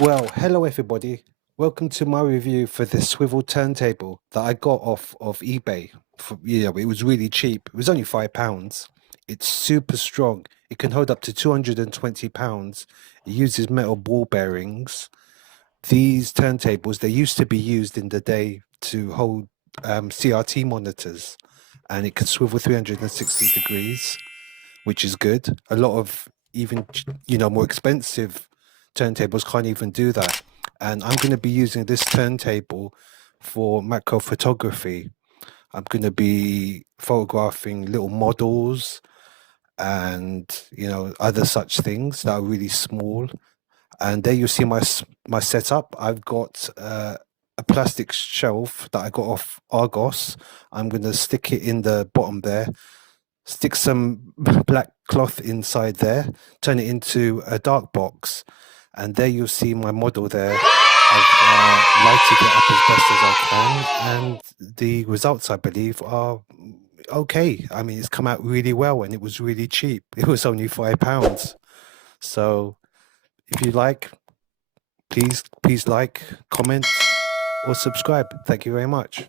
Well, hello everybody. Welcome to my review for this swivel turntable that I got off of eBay. It was really cheap. It was only £5. It's super strong. It can hold up to 220 pounds. It uses metal ball bearings. These turntables, they used to be used in the day to hold CRT monitors, and it can swivel 360 degrees, which is good. A lot of even more expensive turntables can't even do that. And I'm going to be using this turntable for macro photography. I'm going to be photographing little models and other such things that are really small. And there you see my setup. I've got a plastic shelf that I got off Argos. I'm going to stick it in the bottom there, stick some black cloth inside there, turn it into a dark box, and there you'll see my model there. I've lighted it up as best as I can, and the results, I believe, are okay. I mean, it's come out really well, and it was really cheap. It was only £5. So if you like, please like, comment, or subscribe. Thank you very much.